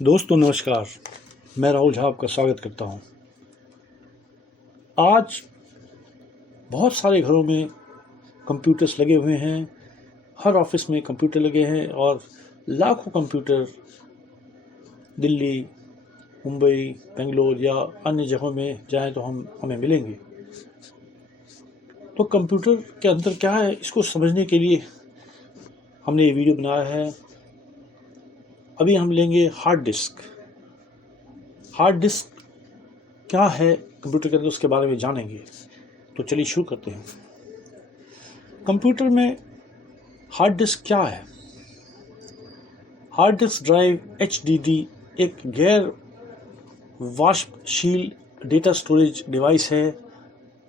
दोस्तों नमस्कार। मैं राहुल झा आपका स्वागत करता हूं। आज बहुत सारे घरों में कंप्यूटर्स लगे हुए हैं। हर ऑफिस में कंप्यूटर लगे हैं और लाखों कंप्यूटर दिल्ली, मुंबई, बेंगलोर या अन्य जगहों में जाएं तो हमें मिलेंगे। तो कंप्यूटर के अंदर क्या है, इसको समझने के लिए हमने ये वीडियो बनाया है। अभी हम लेंगे हार्ड डिस्क। हार्ड डिस्क क्या है कंप्यूटर के अंदर, उसके बारे में जानेंगे। तो चलिए शुरू करते हैं। कंप्यूटर में हार्ड डिस्क क्या है? हार्ड डिस्क ड्राइव HDD एक गैर वाष्पशील डेटा स्टोरेज डिवाइस है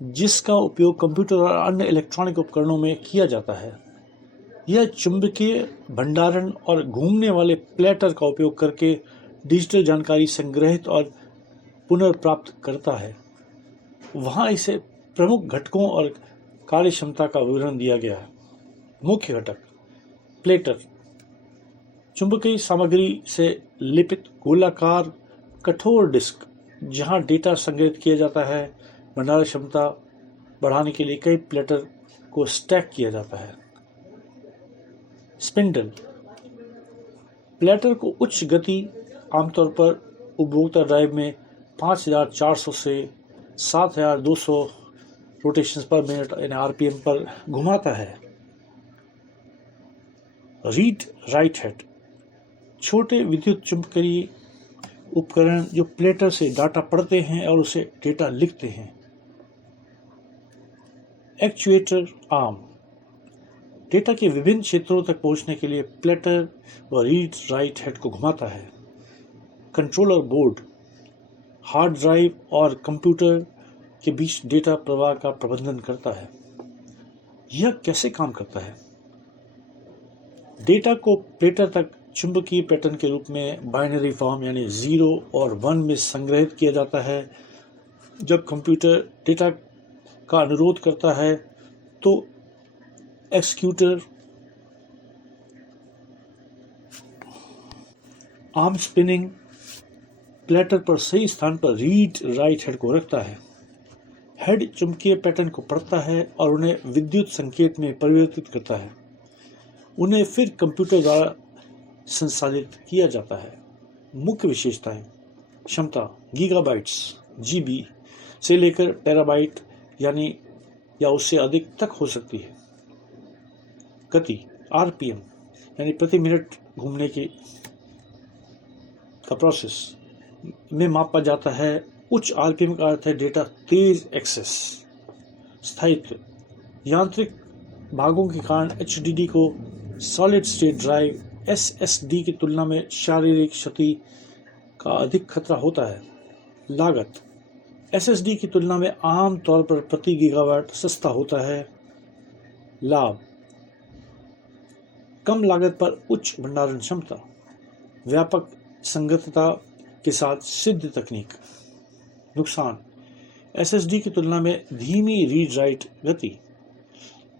जिसका उपयोग कंप्यूटर और अन्य इलेक्ट्रॉनिक उपकरणों में किया जाता है। यह चुंबकीय भंडारण और घूमने वाले प्लेटर का उपयोग करके डिजिटल जानकारी संग्रहित और पुनर्प्राप्त करता है। वहाँ इसे प्रमुख घटकों और कार्यक्षमता का विवरण दिया गया है। मुख्य घटक: प्लेटर, चुंबकीय सामग्री से लेपित गोलाकार कठोर डिस्क जहां डेटा संग्रहित किया जाता है। भंडारण क्षमता बढ़ाने के लिए कई प्लेटर को स्टैक किया जाता है। स्पिंडल, प्लेटर को उच्च गति, आमतौर पर उपभोक्ता ड्राइव में 5400 से 7200 रोटेशंस पर मिनट यानी RPM पर घुमाता है। रीड राइट हेड, छोटे विद्युत चुंबकीय उपकरण जो प्लेटर से डाटा पढ़ते हैं और उसे डेटा लिखते हैं। एक्चुएटर आर्म, डेटा के विभिन्न क्षेत्रों तक पहुंचने के लिए प्लेटर व रीड राइट हेड को घुमाता है। कंट्रोलर बोर्ड, हार्ड ड्राइव और कंप्यूटर के बीच डेटा प्रवाह का प्रबंधन करता है। यह कैसे काम करता है? डेटा को प्लेटर तक चुंबकीय पैटर्न के रूप में बाइनरी फॉर्म यानी 0 और 1 में संग्रहित किया जाता है। जब कंप्यूटर डेटा का अनुरोध करता है तो एक्सक्यूटर आर्म स्पिनिंग प्लेटर पर सही स्थान पर रीड राइट हेड को रखता है। हेड चुंबकीय पैटर्न को पढ़ता है और उन्हें विद्युत संकेत में परिवर्तित करता है। उन्हें फिर कंप्यूटर द्वारा संसाधित किया जाता है। मुख्य विशेषताएं: क्षमता गीगाबाइट्स GB से लेकर टेराबाइट यानी या उससे अधिक तक हो सकती है। गति RPM यानी प्रति मिनट घूमने का प्रोसेस में मापा जाता है। उच्च RPM का अर्थ है डेटा तेज एक्सेस। स्थायित्व, यांत्रिक भागों के कारण HDD को सॉलिड स्टेट ड्राइव SSD की तुलना में शारीरिक क्षति का अधिक खतरा होता है। लागत, SSD की तुलना में आम तौर पर प्रति गीगावाट सस्ता होता है। लाभ, कम लागत पर उच्च भंडारण क्षमता, व्यापक संगतता के साथ सिद्ध तकनीक। नुकसान, SSD की तुलना में धीमी रीड राइट गति,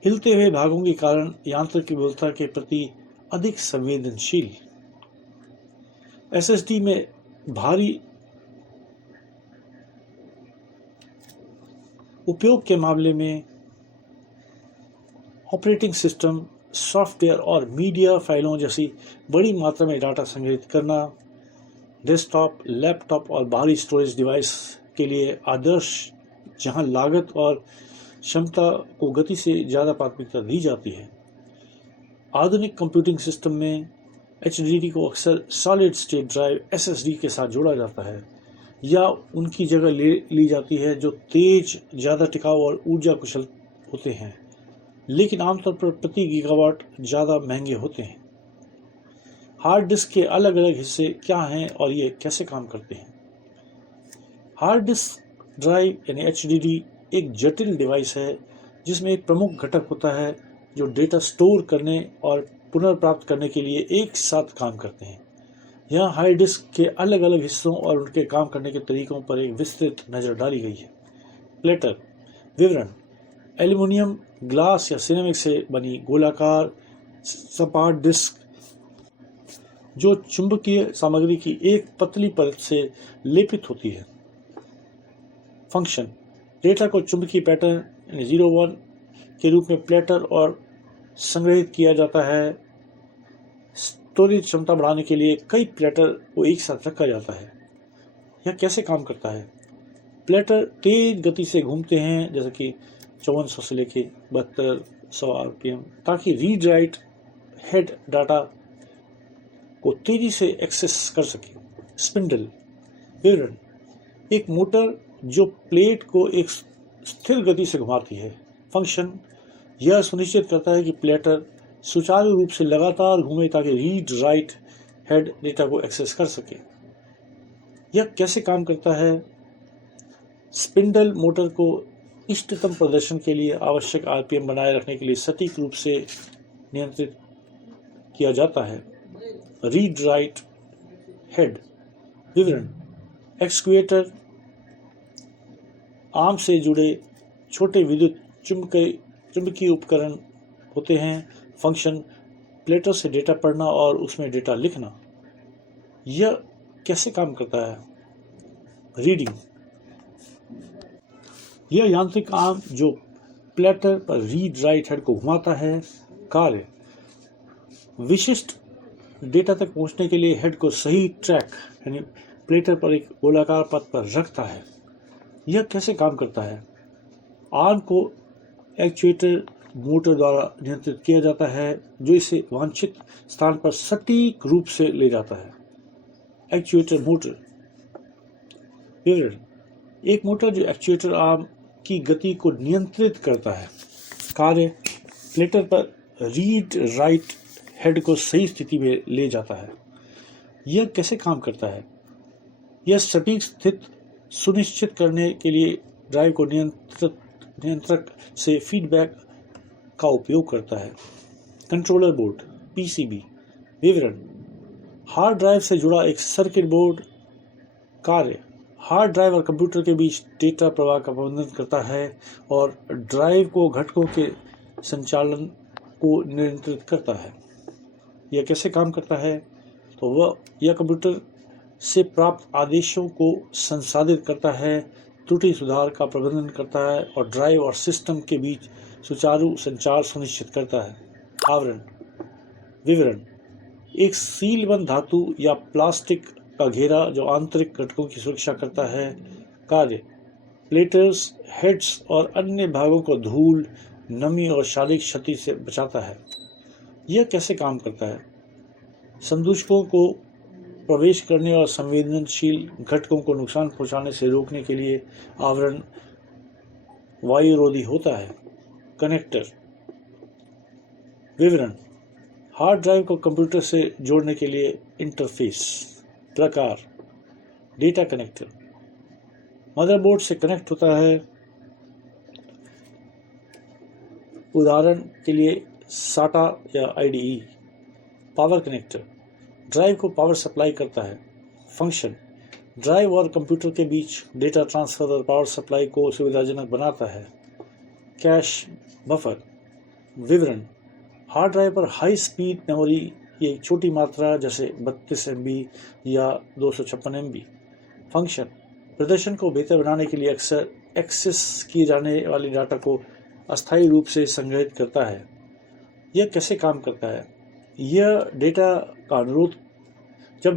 हिलते हुए भागों के कारण यांत्रिक विफलता के प्रति अधिक संवेदनशील। SSD में भारी उपयोग के मामले में ऑपरेटिंग सिस्टम, सॉफ्टवेयर और मीडिया फाइलों जैसी बड़ी मात्रा में डाटा संग्रहित करना डेस्कटॉप, लैपटॉप और बाहरी स्टोरेज डिवाइस के लिए आदर्श, जहां लागत और क्षमता को गति से ज़्यादा प्राथमिकता दी जाती है। आधुनिक कंप्यूटिंग सिस्टम में HDD को अक्सर सॉलिड स्टेट ड्राइव SSD के साथ जोड़ा जाता है या उनकी जगह ली जाती है, जो तेज, ज़्यादा टिकाऊ और ऊर्जा कुशल होते हैं, लेकिन आमतौर पर प्रति गीगावाट ज़्यादा महंगे होते हैं। हार्ड डिस्क के अलग अलग हिस्से क्या हैं और ये कैसे काम करते हैं? हार्ड डिस्क ड्राइव यानी HDD एक जटिल डिवाइस है जिसमें एक प्रमुख घटक होता है जो डेटा स्टोर करने और पुनर्प्राप्त करने के लिए एक साथ काम करते हैं। यहाँ हार्ड डिस्क के अलग अलग हिस्सों और उनके काम करने के तरीकों पर एक विस्तृत नज़र डाली गई है। प्लेटर विवरण: एल्युमिनियम, ग्लास या सिरेमिक से बनी गोलाकार सपाट डिस्क जो चुंबकीय सामग्री की एक पतली परत से लेपित होती है। फंक्शन: डेटा को चुंबकीय पैटर्न 0-1 के रूप में प्लेटर और संग्रहित किया जाता है। स्टोरेज क्षमता बढ़ाने के लिए कई प्लेटर को एक साथ रखा जाता है। यह कैसे काम करता है? प्लेटर तेज गति से घूमते हैं, जैसे कि 5400 से लेके 7200 RPM, ताकि रीड राइट हेड डाटा को तेजी से एक्सेस कर सके। स्पिंडल विवरण: एक मोटर जो प्लेट को एक स्थिर गति से घुमाती है। फंक्शन: यह सुनिश्चित करता है कि प्लेटर सुचारू रूप से लगातार घूमे ताकि रीड राइट हेड डेटा को एक्सेस कर सके। यह कैसे काम करता है? स्पिंडल मोटर को इष्टतम प्रदर्शन के लिए आवश्यक RPM बनाए रखने के लिए सटीक रूप से नियंत्रित किया जाता है। रीड राइट हेड विवरण: एक्चुएटर आर्म से जुड़े छोटे विद्युत चुंबकीय उपकरण होते हैं। फंक्शन: प्लेटर से डेटा पढ़ना और उसमें डेटा लिखना। यह कैसे काम करता है? रीडिंग: यह यांत्रिक आर्म जो प्लेटर पर रीड राइट हेड को घुमाता है। कार्य: विशिष्ट डेटा तक पहुंचने के लिए हेड को सही ट्रैक यानी प्लेटर पर एक गोलाकार पथ पर रखता है। यह कैसे काम करता है? आर्म को एक्चुएटर मोटर द्वारा नियंत्रित किया जाता है, जो इसे वांछित स्थान पर सटीक रूप से ले जाता है। एक्चुएटर मोटर विवरण: एक मोटर जो एक्चुएटर आर्म की गति को नियंत्रित करता है। कार्य: प्लेटर पर रीड राइट हेड को सही स्थिति में ले जाता है। यह कैसे काम करता है? यह सटीक स्थिति सुनिश्चित करने के लिए ड्राइव को नियंत्रक से फीडबैक का उपयोग करता है। कंट्रोलर बोर्ड PCB विवरण: हार्ड ड्राइव से जुड़ा एक सर्किट बोर्ड। कार्य: हार्ड ड्राइव और कंप्यूटर के बीच डेटा प्रवाह का प्रबंधन करता है और ड्राइव को घटकों के संचालन को नियंत्रित करता है। यह कैसे काम करता है? तो यह कंप्यूटर से प्राप्त आदेशों को संसाधित करता है, त्रुटि सुधार का प्रबंधन करता है और ड्राइव और सिस्टम के बीच सुचारू संचार सुनिश्चित करता है। आवरण विवरण: एक सीलबंद धातु या प्लास्टिक का घेरा जो आंतरिक घटकों की सुरक्षा करता है। कार्य: प्लेटर्स, हेड्स और अन्य भागों को धूल, नमी और शारीरिक क्षति से बचाता है। यह कैसे काम करता है? संदूषकों को प्रवेश करने और संवेदनशील घटकों को नुकसान पहुंचाने से रोकने के लिए आवरण वायुरोधी होता है। कनेक्टर विवरण: हार्ड ड्राइव को कंप्यूटर से जोड़ने के लिए इंटरफेस। प्रकार: डेटा कनेक्टर मदरबोर्ड से कनेक्ट होता है, उदाहरण के लिए SATA या IDE। पावर कनेक्टर ड्राइव को पावर सप्लाई करता है। फंक्शन: ड्राइव और कंप्यूटर के बीच डेटा ट्रांसफर और पावर सप्लाई को सुविधाजनक बनाता है। कैश बफर विवरण: हार्ड ड्राइव पर हाई स्पीड मेमोरी की एक छोटी मात्रा जैसे 32 MB या 256 MB। फंक्शन: प्रदर्शन को बेहतर बनाने के लिए अक्सर एक्सेस किए जाने वाले डाटा को अस्थायी रूप से संग्रहित करता है। यह कैसे काम करता है? जब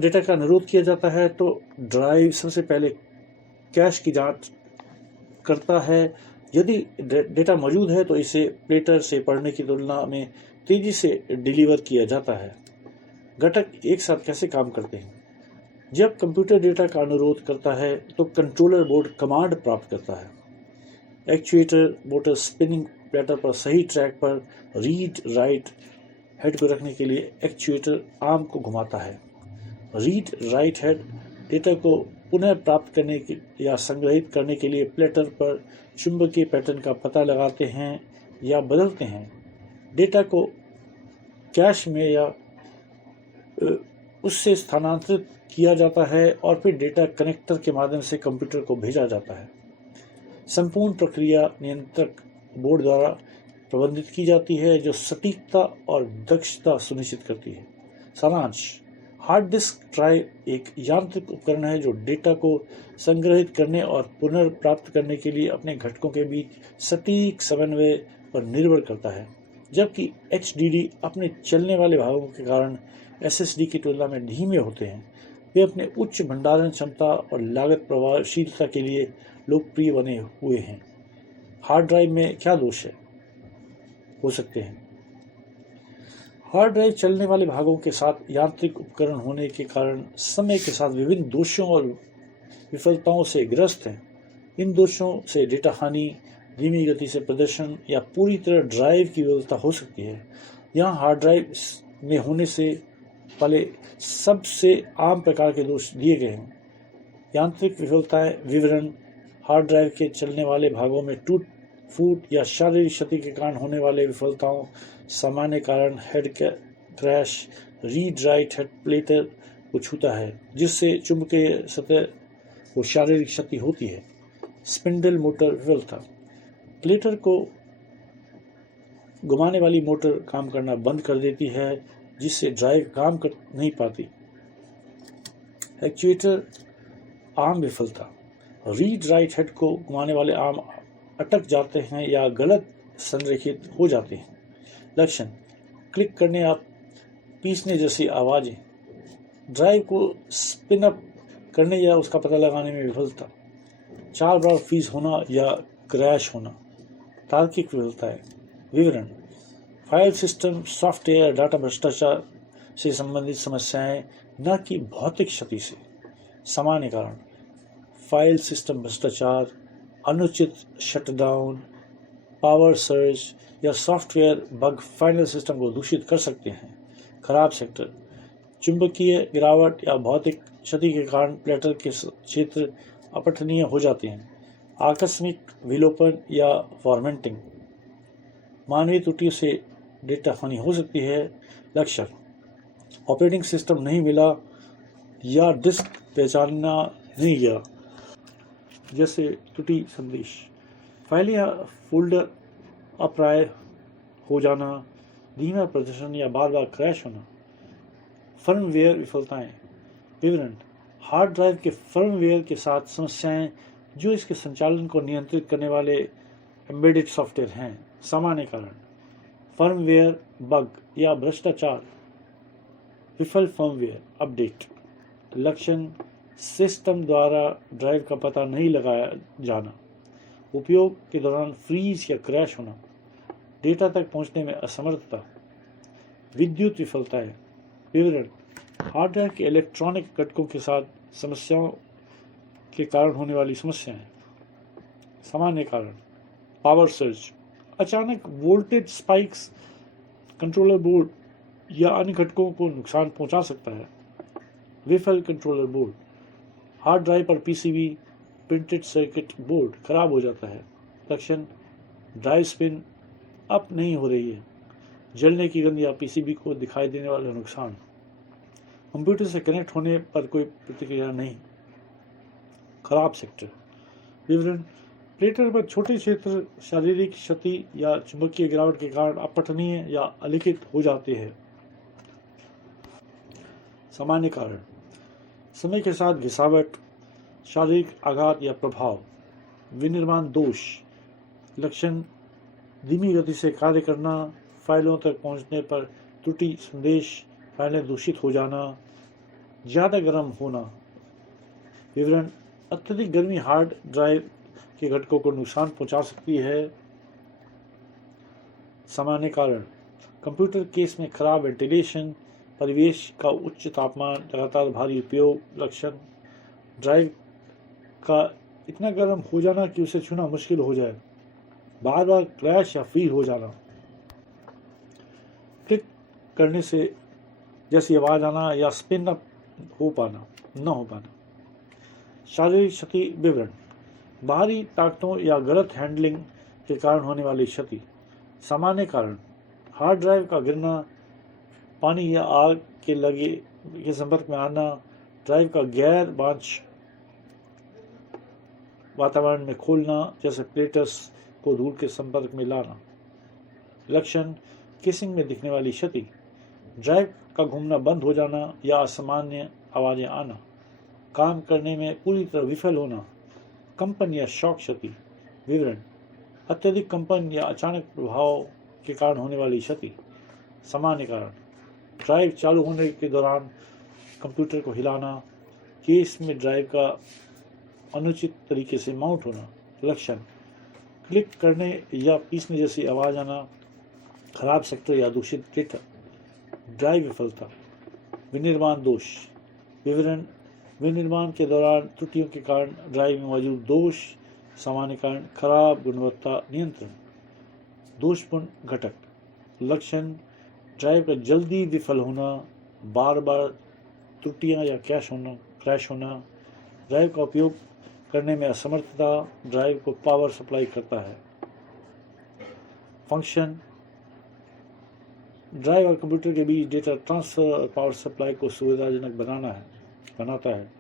डेटा का अनुरोध किया जाता है तो ड्राइव सबसे पहले कैश की जांच करता है। यदि डेटा मौजूद है तो इसे प्लेटर से पढ़ने की तुलना में तेजी से डिलीवर किया जाता है। घटक एक साथ कैसे काम करते हैं? जब कंप्यूटर डेटा का अनुरोध करता है तो कंट्रोलर बोर्ड कमांड प्राप्त करता है। एक्चुएटर मोटर स्पिनिंग प्लेटर पर सही ट्रैक पर रीड राइट हेड को रखने के लिए एक्चुएटर आर्म को घुमाता है। रीड राइट हेड डेटा को पुनः प्राप्त करने के या संग्रहित करने के लिए प्लेटर पर चुंबकीय पैटर्न का पता लगाते हैं या बदलते हैं। डेटा को कैश में या उससे स्थानांतरित किया जाता है और फिर डेटा कनेक्टर के माध्यम से कंप्यूटर को भेजा जाता है। संपूर्ण प्रक्रिया नियंत्रक बोर्ड द्वारा प्रबंधित की जाती है, जो सटीकता और दक्षता सुनिश्चित करती है। सारांश: हार्ड डिस्क ड्राइव एक यांत्रिक उपकरण है जो डेटा को संग्रहित करने और पुनर्प्राप्त करने के लिए अपने घटकों के बीच सटीक समन्वय पर निर्भर करता है, जबकि HDD अपने चलने वाले भागों के कारण SSD की तुलना में धीमे होते हैं। वे अपने उच्च भंडारण क्षमता और लागत प्रभावशीलता के लिए लोकप्रिय बने हुए हैं। हार्ड ड्राइव में क्या दोष हो सकते हैं? हार्ड ड्राइव चलने वाले भागों के साथ यांत्रिक उपकरण होने के कारण समय के साथ विभिन्न दोषों और विफलताओं से ग्रस्त हैं। इन दोषों से डेटा हानि, धीमी गति से प्रदर्शन या पूरी तरह ड्राइव की विफलता हो सकती है। यहाँ हार्ड ड्राइव में होने से वाले सबसे आम प्रकार के दोष दिए गए हैं। यांत्रिक विफलताएं विवरण: हार्ड ड्राइव के चलने वाले भागों में टूट फूट या शारीरिक क्षति के कारण होने वाले विफलताओं सामान्य कारण head crash, read write head platter को छूता है, जिससे चुंबकीय सतह को शारीरिक क्षति होती है। स्पिंडल मोटर विफलता: प्लेटर को घुमाने वाली मोटर काम करना बंद कर देती है, जिससे ड्राइव काम कर नहीं पाती। एक्चुएटर आर्म विफलता: रीड राइट हेड को घुमाने वाले आर्म अटक जाते हैं या गलत संरेखित हो जाते हैं। लक्षण: क्लिक करने या पीसने जैसी आवाज़ें, ड्राइव को स्पिन अप करने या उसका पता लगाने में विफलता, 4 बार फ्रीज होना या क्रैश होना। तार्किक विफलताएं विवरण: फाइल सिस्टम सॉफ्टवेयर डाटा भ्रष्टाचार से संबंधित समस्याएं, न कि भौतिक क्षति से। सामान्य कारण: फाइल सिस्टम भ्रष्टाचार, अनुचित शटडाउन, पावर सर्ज या सॉफ्टवेयर बग फाइनल सिस्टम को दूषित कर सकते हैं। खराब सेक्टर: चुंबकीय गिरावट या भौतिक क्षति के कारण प्लेटर के क्षेत्र अपठनीय हो जाते हैं। आकस्मिक विलोपन या फॉर्मेटिंग: मानवीय त्रुटियों से डेटा हानि हो सकती है। लक्षण: ऑपरेटिंग सिस्टम नहीं मिला या डिस्क पहचाना नहीं गया जैसे त्रुटि संदेश। फाइल या फोल्डर अप्राप्य हो जाना, धीमा प्रदर्शन या बार बार क्रैश होना। फर्मवेयर विफलताएं विवरण: हार्ड ड्राइव के फर्मवेयर के साथ समस्याएं जो इसके संचालन को नियंत्रित करने वाले एम्बेडेड सॉफ्टवेयर हैं। सामान्य कारण: फर्मवेयर बग या भ्रष्टाचार, विफल फर्मवेयर अपडेट। लक्षण: सिस्टम द्वारा ड्राइव का पता नहीं लगाया जाना, उपयोग के दौरान फ्रीज या क्रैश होना, डेटा तक पहुंचने में असमर्थता। विद्युत विफलताएं विवरण: हार्ड ड्राइव के इलेक्ट्रॉनिक घटकों के साथ समस्याओं के कारण होने वाली समस्याएं। सामान्य कारण: पावर सर्ज, अचानक वोल्टेज स्पाइक्स कंट्रोलर बोर्ड या अन्य घटकों को नुकसान पहुंचा सकता है। विफल कंट्रोलर बोर्ड, हार्ड ड्राइव पर PCB प्रिंटेड सर्किट बोर्ड खराब हो जाता है। लक्षण: ड्राइव स्पिन अप नहीं हो रही है, जलने की गंध या PCB को दिखाई देने वाला नुकसान। कंप्यूटर से कनेक्ट होने पर कोई प्रतिक्रिया नहीं। खराब सेक्टर विवरण: प्लेटर पर छोटे क्षेत्र शारीरिक क्षति या चुंबकीय गिरावट के कारण अपठनीय या अलिखित हो जाते हैं। सामान्य कारण: समय के साथ घिसावट, शारीरिक आघात या प्रभाव। विनिर्माण दोष। लक्षण: धीमी गति से कार्य करना, फाइलों तक पहुंचने पर त्रुटि संदेश, फाइलें दूषित हो जाना, ज़्यादा गर्म होना। विवरण: अत्यधिक गर्मी हार्ड ड्राइव के घटकों को नुकसान पहुंचा सकती है। सामान्य कारण: कंप्यूटर केस में खराब वेंटिलेशन, परिवेश का उच्च तापमान, लगातार भारी उपयोग। लक्षण: ड्राइव का इतना गर्म हो जाना कि उसे छूना मुश्किल हो जाए, बार बार क्रैश या फ्रीज हो जाना, क्लिक करने से जैसी आवाज़ आना या स्पिन अप न हो पाना। शारीरिक क्षति विवरण: बाहरी ताकतों या गलत हैंडलिंग के कारण होने वाली क्षति। सामान्य कारण: हार्ड ड्राइव का गिरना, पानी या आग के संपर्क में आना, ड्राइव का गैर वांछनीय वातावरण में खोलना जैसे प्लेटर्स को धूल के संपर्क में लाना। लक्षण: केसिंग में दिखने वाली क्षति, ड्राइव का घूमना बंद हो जाना या असामान्य आवाज़ें आना, काम करने में पूरी तरह विफल होना, कंपन या शॉक क्षति। विवरण: अत्यधिक कंपन या अचानक प्रभाव के कारण होने वाली क्षति। सामान्य कारण: ड्राइव चालू होने के दौरान कंप्यूटर को हिलाना, केस में ड्राइव का अनुचित तरीके से माउंट होना। लक्षण: क्लिक करने या पीसने जैसी आवाज़ आना, खराब सेक्टर या दूषित डेटा। ड्राइव विफलता। विनिर्माण दोष। विवरण: विनिर्माण के दौरान त्रुटियों के कारण ड्राइव में मौजूद दोष। सामान्य कारण: खराब गुणवत्ता नियंत्रण। दोषपूर्ण घटक। लक्षण: ड्राइव का जल्दी विफल होना, बार बार त्रुटियां या क्रैश होना, ड्राइव का उपयोग करने में असमर्थता, ड्राइव को पावर सप्लाई करता है। फंक्शन: ड्राइव और कंप्यूटर के बीच डेटा ट्रांसफर और पावर सप्लाई को सुविधाजनक बनाता है।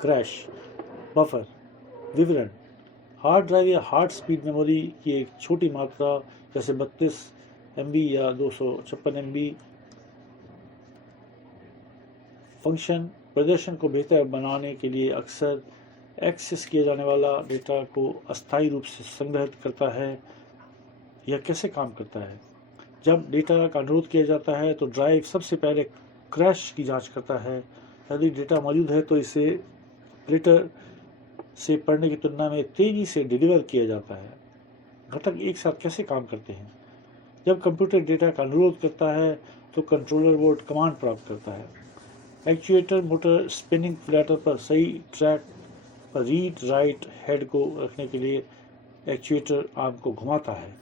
Crash buffer. विवरण: हार्ड ड्राइव या हार्ड स्पीड मेमोरी की एक छोटी मात्रा जैसे 32 MB या 256 MB। फंक्शन: प्रदर्शन को बेहतर बनाने के लिए अक्सर एक्सेस किया जाने वाला डेटा को अस्थायी रूप से संग्रहित करता है। यह कैसे काम करता है? जब डेटा का अनुरोध किया जाता है तो ड्राइव सबसे पहले क्रैश की जांच करता है। यदि डेटा मौजूद है तो इसे प्रिंटर से पढ़ने की तुलना में तेजी से डिलीवर किया जाता है। घटक एक साथ कैसे काम करते हैं? जब कंप्यूटर डेटा का अनुरोध करता है तो कंट्रोलर बोर्ड कमांड प्राप्त करता है। एक्चुएटर मोटर स्पिनिंग प्लेटर पर सही ट्रैक पर रीड राइट हेड को रखने के लिए एक्चुएटर आर्म को घुमाता है।